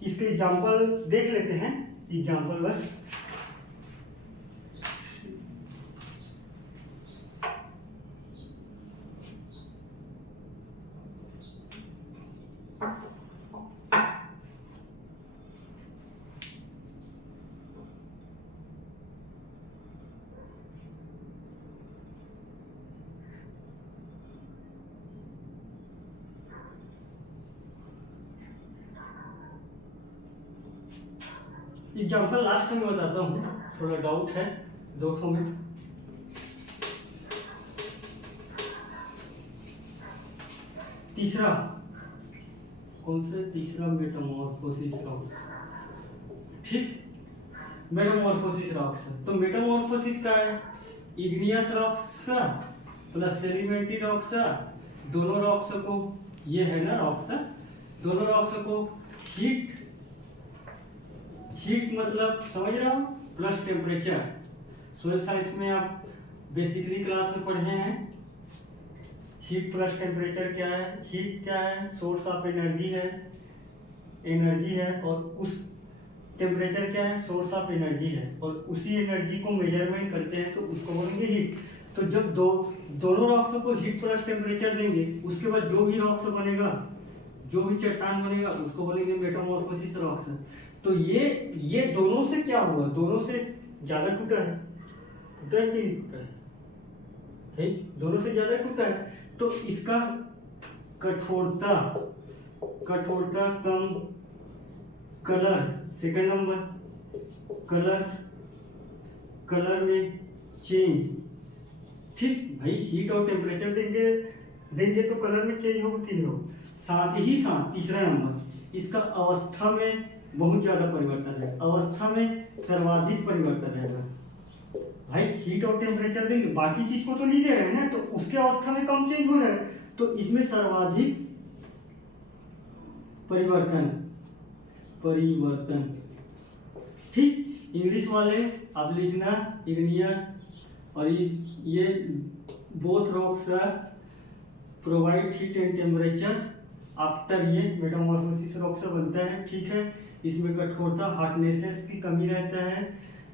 इसके एग्जाम्पल देख लेते हैं, एग्जाम्पल बस। एग्जाम्पल लास्ट में बताता हूँ, थोड़ा डाउट है दो ठो में। तीसरा कौन सा? तीसरा मेटामॉर्फोसिस रॉक्स। ठीक, मेटामॉर्फोसिस रॉक्स। तो मेटामॉर्फोसिस का है igneous rocks plus sedimentary rocks, दोनों रॉक्स को, ये है ना रॉक्स, दोनों रॉक्स को हीट मतलब समझ रहे हो, प्लस टेम्परेचर। सोयल साइंस में आप बेसिकली क्लास में पढ़े हैं हीट प्लस टेम्परेचर क्या है। हीट क्या है? सोर्स ऑफ एनर्जी है, और उस टेम्परेचर क्या है? सोर्स ऑफ एनर्जी है, और उसी एनर्जी को मेजरमेंट करते हैं तो उसको बोलेंगे हीट। तो जब दोनों रॉक्स को हीट प्लस टेम्परेचर देंगे, उसके बाद जो भी रॉक्स बनेगा, जो भी चट्टान बनेगा, उसको बोलेंगे मेटामॉर्फोसिस रॉक्स। तो ये दोनों से क्या हुआ? दोनों से ज्यादा टूटा है कि नहीं टूटा है? दोनों से ज्यादा टूटा है। तो इसका कठोरता कम, कलर सेकंड नंबर, कलर में चेंज। ठीक भाई, हीट और टेम्परेचर देंगे तो कलर में चेंज होगा कि नहीं होगा। साथ ही साथ तीसरा नंबर, इसका अवस्था में बहुत ज्यादा परिवर्तन है, अवस्था में सर्वाधिक परिवर्तन रहेगा। भाई हीट और टेम्परेचर देंगे, बाकी चीज को तो नहीं दे रहे हैं ना, तो उसके अवस्था में कम चेंज हो रहा है, तो इसमें सर्वाधिक परिवर्तन। ठीक, इंग्लिश वाले आप लिखना इग्नियस, और ये both rocks provide heat and temperature after, ये मेटामॉर्फोसिस रॉक्स बनता है। ठीक है, इसमें कठोरता हार्डनेसेस की कमी रहता है,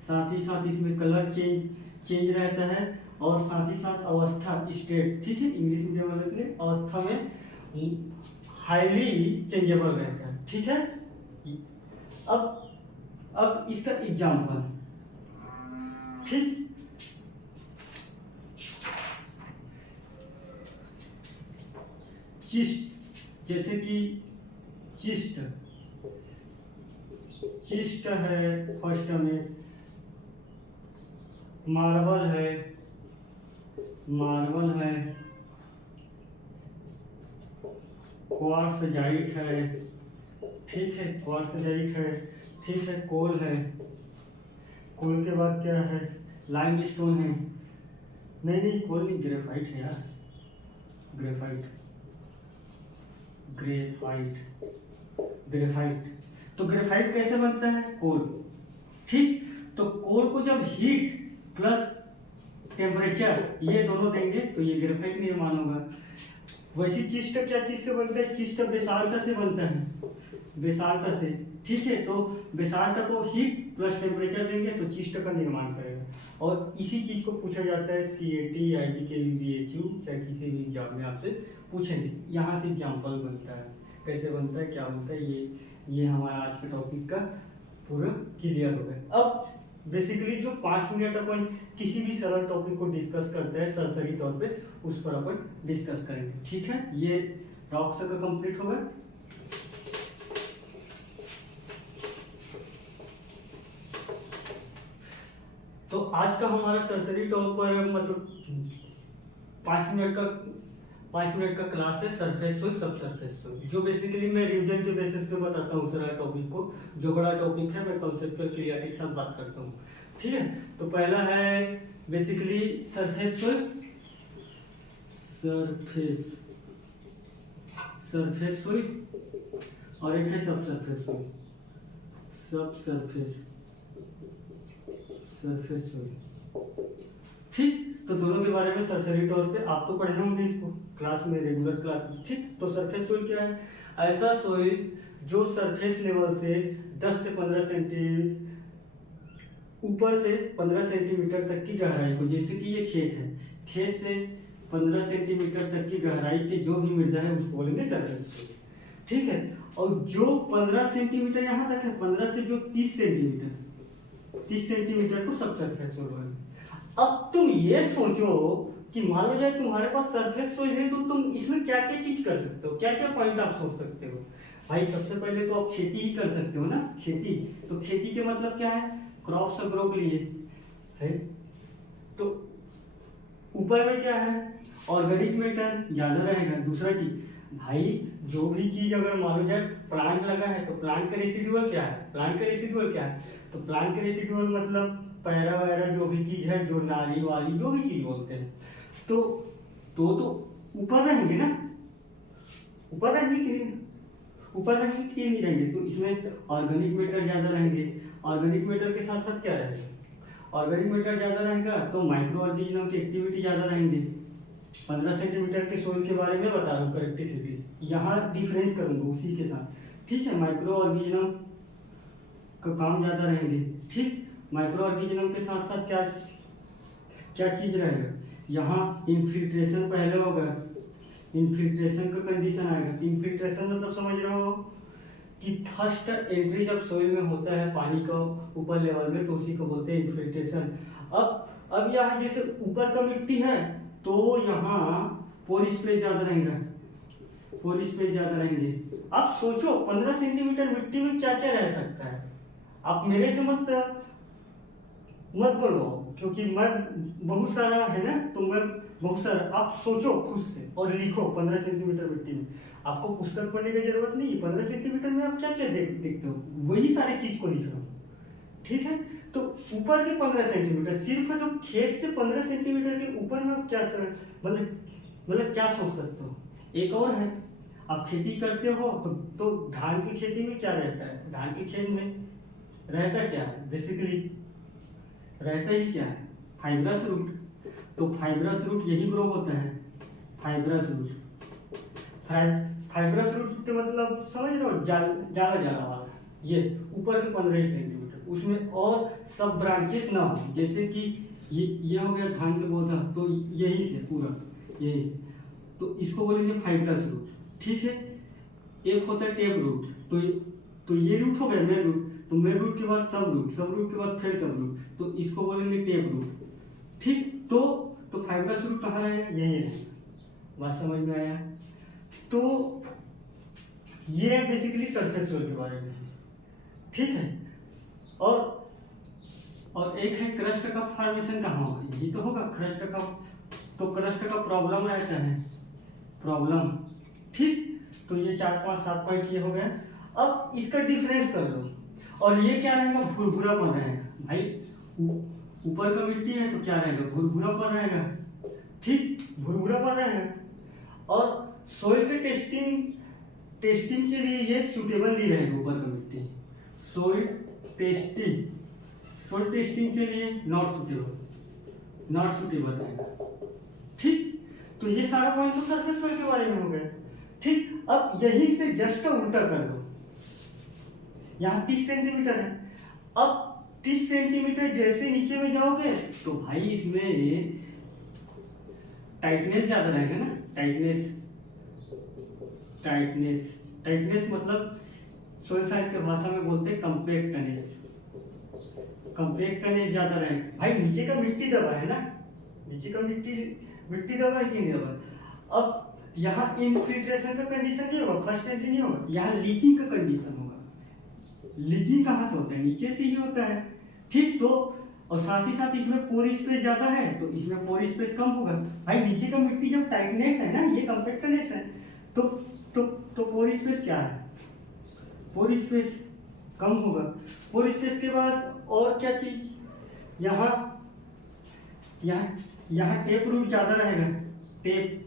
साथ ही साथ इसमें कलर चेंज रहता है, और साथ ही साथ अवस्था स्टेट, ठीक है, इंग्लिश में क्या बोलते हैं, अवस्था में हाईली चेंजेबल रहता है। ठीक है, अब इसका एग्जाम्पल, ठीक, चिस्ट, जैसे कि चिस्ट है, फर्स्ट में मार्बल है, क्वार्ट्ज़ाइट है, ठीक है, क्वार्ट्ज़ाइट है, ठीक है, कोल है, कोल के बाद क्या है? लाइमस्टोन है, नहीं कोल नहीं, ग्रेफाइट है यार, ग्रेफाइट। तो ग्रेफाइट कैसे बनता है? कोल। ठीक, तो कोल को जब हीट प्लस टेम्परेचर ये दोनों देंगे तो ये ग्रेफाइट निर्माण होगा। वैसे चिस्ट क्या चीज से बनता है? चिस्ट बेसाल्ट से बनता है, बेसाल्ट से। ठीक है, तो बेसाल्ट को हीट प्लस टेम्परेचर देंगे तो चिस्ट का निर्माण करेगा, और इसी चीज को पूछा जाता है CAT, IGK, BHU, चाहे किसी भी एग्जाम में आपसे पूछेंगे। यहाँ से एग्जाम्पल बनता है, कैसे बनता है, क्या होता है, ये हमारा आज के टॉपिक का पूरा क्लियर हो गया। अब बेसिकली जो 5 मिनट अपन किसी भी सरल टॉपिक को डिस्कस करते हैं सरसरी तौर पे, उस पर अपन डिस्कस करेंगे। ठीक है, ये रॉक्स का कंप्लीट हो गया। तो आज का हमारा सरसरी टॉप पर मतलब 5 मिनट का क्लास है सरफेस सोइल, सब सरफेस सोइल, जो बेसिकली मैं रिवीजन के बेसिस पे बताता हूँ सारा टॉपिक को। जो बड़ा टॉपिक है मैं कॉन्सेप्चुअल क्लियरिटी के साथ बात करता हूँ। ठीक है, तो पहला है basically surface soil, surface soil, और एक है सब सरफेस सोइल। ठीक, तो दोनों के बारे में सरसरी तौर पे आप तो पढ़े होंगे इसको क्लास में, रेगुलर क्लास में। ठीक, तो सरफेस सोइल क्या है? ऐसा सोइल जो सरफेस लेवल से 10 से 15 सेंटीमीटर ऊपर से 15 सेंटीमीटर तक की गहराई को, जैसे कि ये खेत है, खेत से 15 सेंटीमीटर तक की गहराई के जो भी मृदा है उसको बोलेंगे सरफेस सोइल। ठीक है, और जो 15 सेंटीमीटर यहाँ तक है, 15 से जो 30 सेंटीमीटर को सब सरफेस सोइल बोलेंगे। अब तुम ये सोचो कि मान लो जाए तुम्हारे पास सरफेस सोइल है तो तुम इसमें क्या क्या चीज कर सकते हो, क्या क्या पॉइंट आप सोच सकते हो। भाई सबसे पहले तो आप खेती ही कर सकते हो ना, खेती। तो खेती के मतलब क्या है, क्रॉप्स ग्रो के लिए है। तो ऊपर में क्या है, ऑर्गेनिक मैटर ज्यादा रहेगा। दूसरा चीज भाई, जो भी चीज अगर मान लो जाए प्लांट लगा है तो प्लांट का रेसिडुअल क्या है, प्लांट का रेसिडुअल क्या है, तो प्लांट का रेसिडुअल मतलब पैरा वैरा जो भी चीज है, जो नारी वाली जो भी चीज बोलते हैं, तो ऊपर रहेंगे ना, ऊपर रहेंगे कि नहीं, ऊपर रहेंगे कि नहीं रहेंगे। तो इसमें ऑर्गेनिक मैटर ज्यादा रहेंगे। ऑर्गेनिक मैटर के साथ साथ क्या रहेगा, ऑर्गेनिक मैटर ज्यादा रहेगा तो माइक्रो ऑर्गेनिज्म की एक्टिविटी ज्यादा रहेंगे। 15 सेंटीमीटर के सोइल के बारे में बता रहा हूँ करेक्टिसिटीज, यहाँ डिफरेंस करूंगा उसी के साथ, ठीक है। माइक्रो ऑर्गेनिज्म का काम ज्यादा रहेंगे, ठीक। माइक्रो ऑर्गेनिज्म के साथ साथ क्या क्या चीज रहेगा, यहाँ इन्फिल्ट्रेशन पहले होगा, इन्फिल्ट्रेशन का कंडीशन आएगा। इन्फिल्ट्रेशन मतलब समझ रहे हो कि फर्स्ट एंट्री जब सोइल में होता है पानी का ऊपर लेवल में, तो उसी को बोलते हैं इन्फिल्ट्रेशन। अब यहाँ जैसे ऊपर का मिट्टी है तो यहाँ पोर स्पेस ज्यादा रहेगा, पोर स्पेस ज्यादा रहेंगे। आप सोचो 15 सेंटीमीटर मिट्टी में क्या क्या रह सकता है। आप मेरे से मत बोलो, क्योंकि मैं बहुत सारा है ना, तो मैं बहुत सारा, आप सोचो खुद से और लिखो 15 सेंटीमीटर मिट्टी में। आपको पुस्तक पढ़ने की जरूरत नहीं है, 15 सेंटीमीटर में आप क्या क्या देखते हो, वही सारी चीज को लिख रहा हूँ, ठीक है। तो ऊपर के 15 सेंटीमीटर, सिर्फ जो खेत से 15 सेंटीमीटर के ऊपर में आप क्या मतलब क्या सोच सकते हो। एक और है, आप खेती करते हो तो धान की खेती में क्या रहता है, धान के खेत में रहता क्या है, बेसिकली रहता ही क्या है, फाइब्रस रूट। तो फाइब्रस रूट यही ग्रो होता है, फाइब्रस रूट। फाइब्रस रूट के मतलब समझ रहे हो, जाला जाला वाला, ये ऊपर के 15 सेंटीमीटर, उसमें और सब ब्रांचेस ना हो। जैसे कि ये हो गया धान के पौधा, तो यही से पूरा यही से, तो इसको बोलेंगे फाइब्रस रूट, ठीक है। एक होता है टेप रूट, तो ये रूट हो गया मेन रूट, तो मेन रूट के बाद सब रूट, सब रूट के बाद फिर सब रूट, तो इसको बोलेंगे टेप रूट, ठीक। तो फाइब्रस रूट कहाँ रहेगा, यही है। बात समझ में आया। तो ये है बेसिकली सरफेस सोइल के बारे में, ठीक है। और एक है क्रस्ट का फॉर्मेशन कहाँ होगा, यही तो होगा क्रस्ट का। तो क्रस्ट का प्रॉब्लम रहता है, प्रॉब्लम, ठीक। तो ये 4 5 7 पॉइंट ये हो गए। अब इसका डिफरेंस कर लो, और ये क्या रहेगा, भुरभुरापन रहेगा। भाई ऊपर का मिट्टी है तो क्या रहेगा, भुरभुरापन रहेगा, ठीक, भुरभुरापन रहेगा। और सोइल के टेस्टिंग के लिए ये सूटेबल नहीं रहेगा ऊपर का मिट्टी, सोइल टेस्टिंग के लिए नॉट सूटेबल रहेगा, ठीक। तो ये सारा पॉइंट तो सरफेस सोइल के बारे में हो गया, ठीक। अब यहीं से जस्ट उल्टा कर दो, यहाँ 30 सेंटीमीटर है। अब 30 सेंटीमीटर जैसे नीचे में जाओगे तो भाई इसमें टाइटनेस ज्यादा रहेगा ना, टाइटनेस मतलब सोइल साइंस के भाषा में बोलते हैं कंपैक्टनेस ज्यादा रहेगा। भाई नीचे का मिट्टी दबा है ना, नीचे का मिट्टी दबा है कि नहीं दबा। अब यहाँ इनफिल्ट्रेशन का कंडीशन नहीं होगा, फर्स्ट एंट्री नहीं होगा, यहाँ लीचिंग का कंडीशन होगा। लीचिंग कहाँ से होता है, नीचे से ही होता है, ठीक। तो और साथ ही साथ इसमें पोर स्पेस ज्यादा है तो इसमें पोर स्पेस कम होगा। भाई नीचे का मिट्टी जब टाइटनेस है ना, ये कंपैक्टनेस है, तो पोर स्पेस क्या है, पोर स्पेस कम होगा। पोर स्पेस के बाद और क्या चीज, यहाँ टेप रूट ज्यादा रहेगा, टेप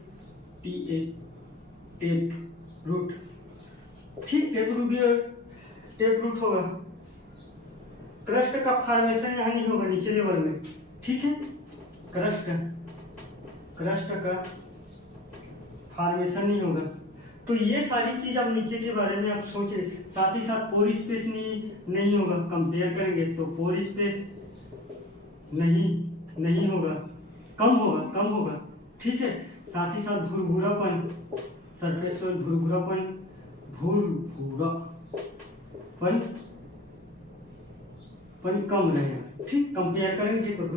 रूट, ठीक। टेप रूट होगा। क्रस्ट का फॉर्मेशन यहाँ नहीं होगा नीचे लेवल में, ठीक है। क्रस्ट का फॉर्मेशन नहीं होगा। तो ये सारी चीज आप नीचे के बारे में आप सोच रहे। साथ ही साथ पोर स्पेस नहीं होगा, कंपेयर करेंगे तो पोर स्पेस नहीं होगा, कम होगा, ठीक है। साथ ही साथ भुरभुरापन, सरफेस सोइल भुरभुरापन कम रहेगा, ठीक। कंपेयर करेंगे तो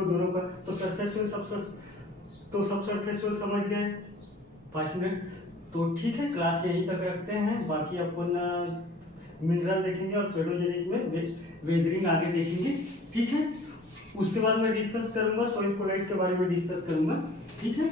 दोनों का, तो सरफेस सोइल तो सब सरफेस सोइल समझ गए 5 मिनट। तो ठीक है, क्लास यहीं तक रखते हैं, बाकी अपन मिनरल देखेंगे और पेडोजेनिक में वेदरिंग आगे देखेंगे, ठीक है। उसके बाद मैं डिस्कस करूंगा सॉइल कोलाइट के बारे में डिस्कस करूंगा, ठीक है।